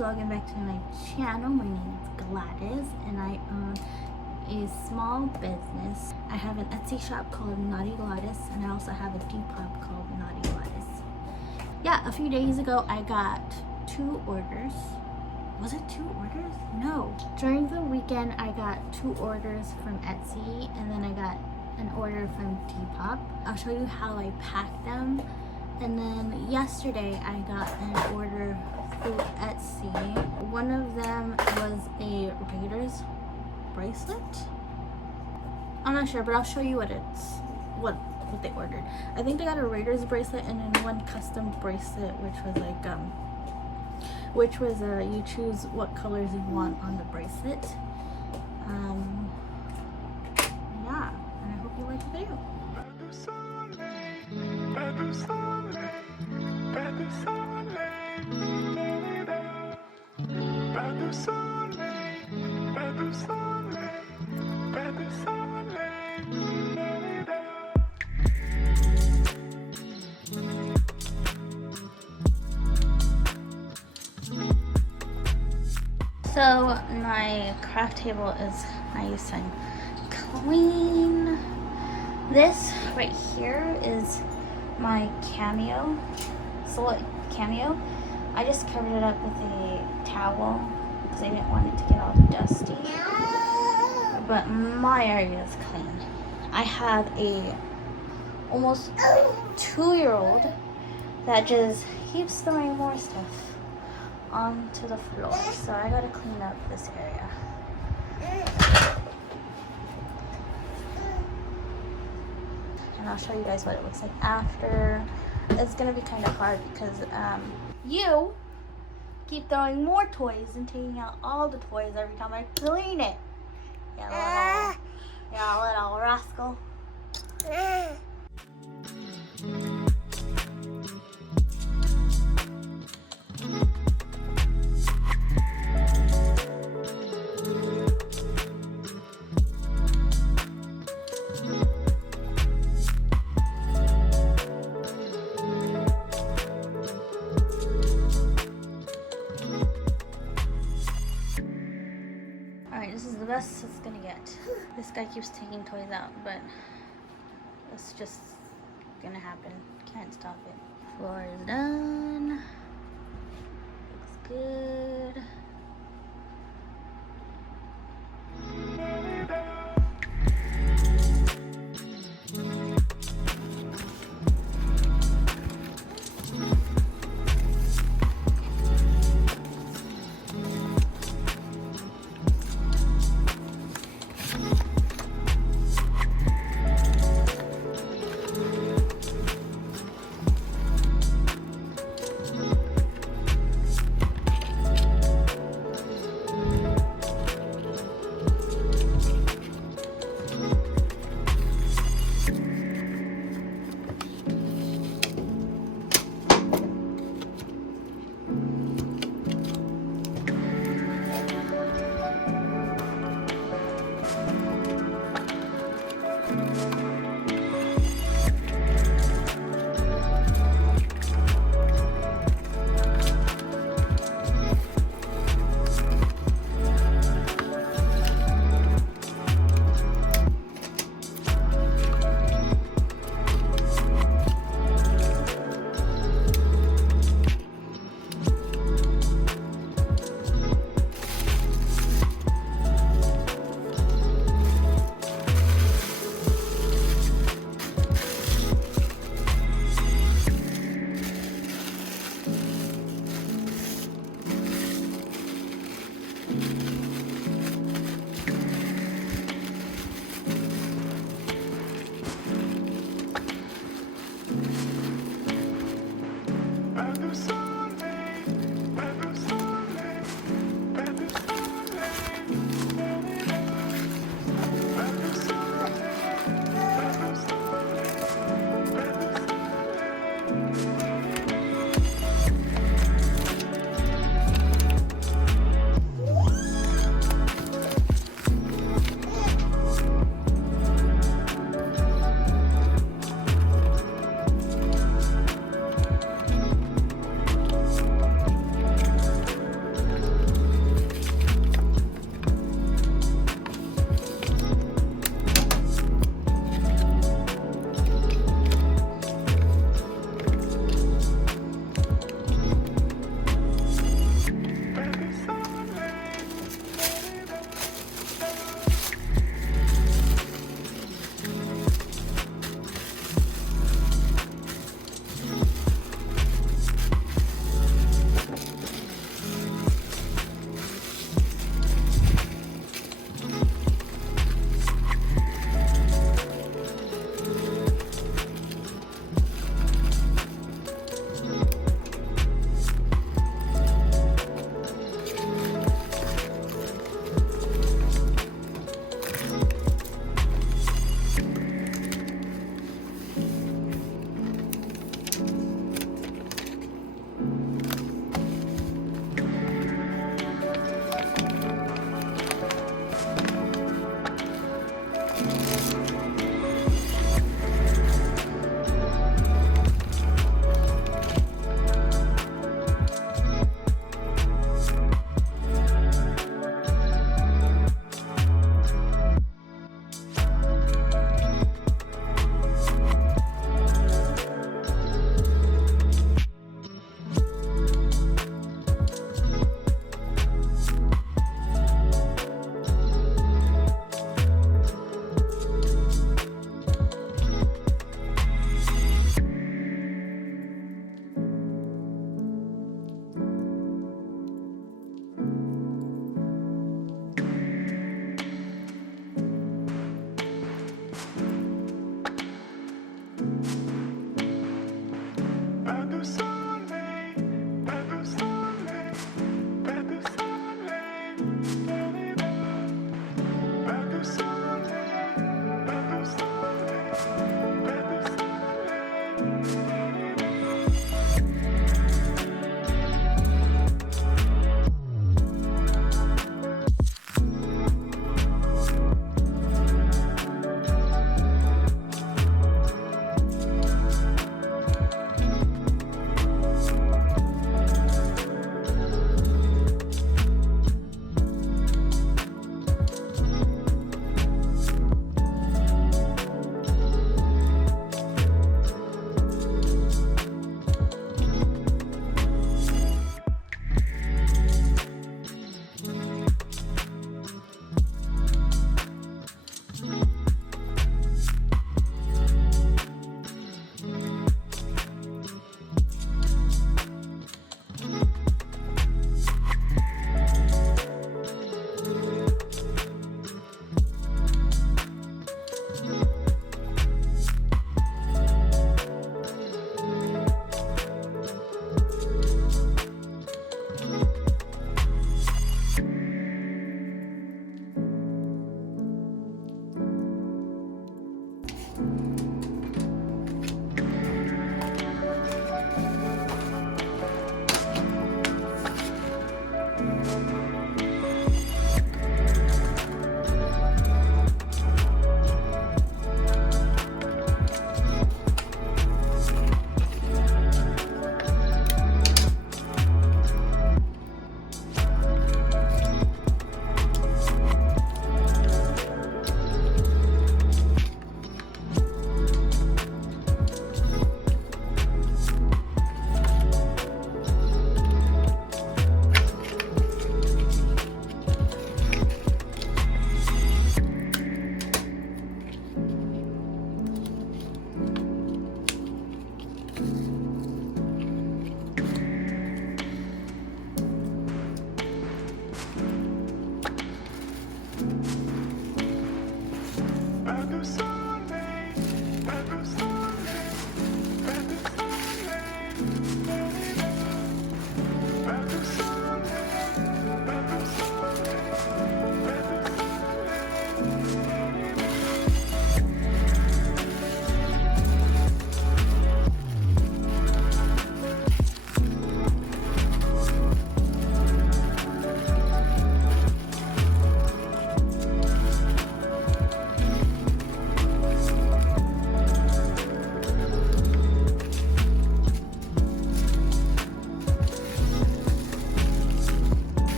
welcome back to my channel. My name is Gladys and I own a small business. I have an Etsy shop called Naughty Gladys and I also have a Depop called Naughty Gladys. Yeah, a few days ago I got 2 orders. Was it 2 orders? No. During the weekend I got 2 orders from Etsy and then I got an order from Depop. I'll show you how I pack them. And then yesterday I got an order through Etsy. One of them was a Raiders bracelet. I'm not sure, but I'll show you what they ordered. I think they got a Raiders bracelet and then one custom bracelet, which was you choose what colors you want on the bracelet. Yeah, and I hope you like the video. So my craft table is nice and clean. This right here is my cameo, Select cameo. I just covered it up with a towel because I didn't want it to get all dusty. But my area is clean. I have a almost 2-year-old that just keeps throwing more stuff onto the floor, so I gotta clean up this area. And I'll show you guys what it looks like after. It's gonna be kind of hard because you keep throwing more toys and taking out all the toys every time I clean it. You little rascal. Alright, this is the best it's gonna get. This guy keeps taking toys out, but it's just gonna happen. Can't stop it. Floor is done. Looks good.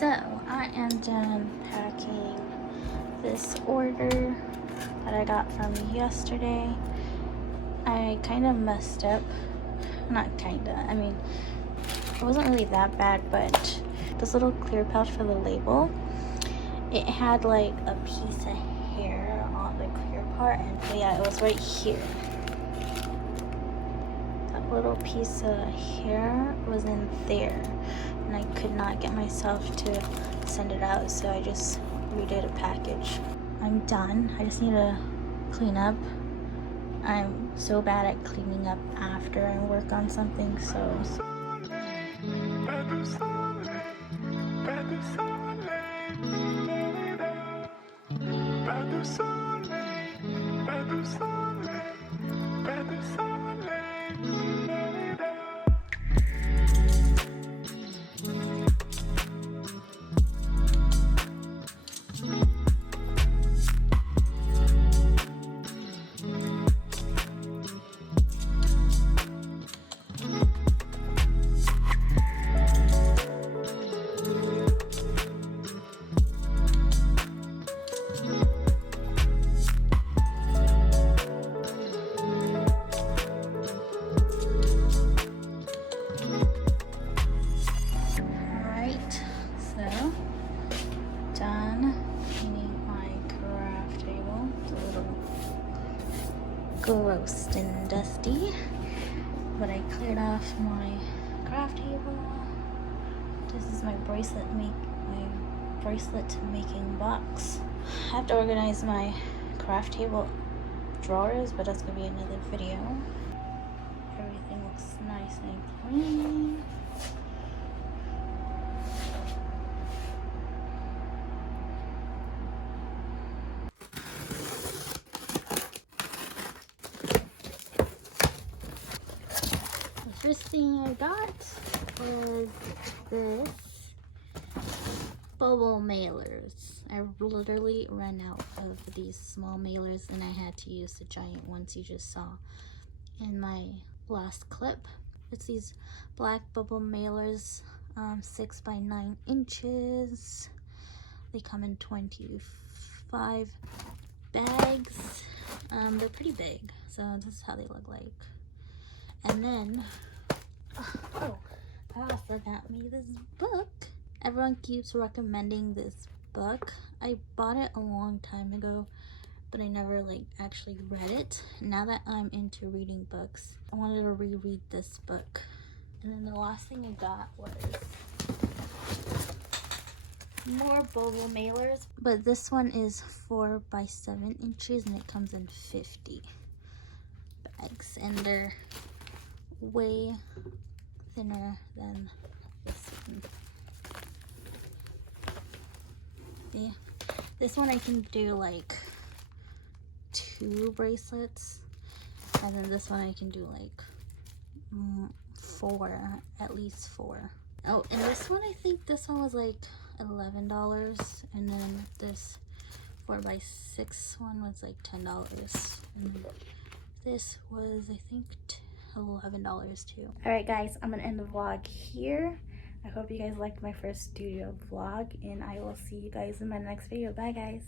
So I am done packing this order that I got from yesterday. I kind of messed up. Not kinda, I mean, it wasn't really that bad, but this little clear pouch for the label, it had like a piece of hair on the clear part, and yeah, it was right here. That little piece of hair was in there, and I could not get myself to send it out, so I just redid a package. I'm done. I just need to clean up. I'm so bad at cleaning up after I work on something, so gross and dusty, but I cleared off my craft table. This is my bracelet making box. I have to organize my craft table drawers, but that's gonna be another video. Everything looks nice and clean. The first thing I got was this bubble mailers. I literally ran out of these small mailers and I had to use the giant ones you just saw in my last clip. It's these black bubble mailers, 6 by 9 inches. They come in 25 bags. They're pretty big, so this is how they look like. And then, oh, I also got me this book. Everyone keeps recommending this book. I bought it a long time ago, but I never actually read it. Now that I'm into reading books, I wanted to reread this book. And then the last thing I got was more bubble mailers, but this one is 4 by 7 inches and it comes in 50 bags, and they're way thinner than this one. Yeah, this one I can do like 2 bracelets, and then this one I can do like 4, at least 4. Oh, and this one, I think this one was like $11, and then this 4 by 6 one was like $10, and this was, I think, $11 too. All right guys, I'm gonna end the vlog here. I hope you guys liked my first studio vlog, and I will see you guys in my next video. Bye guys.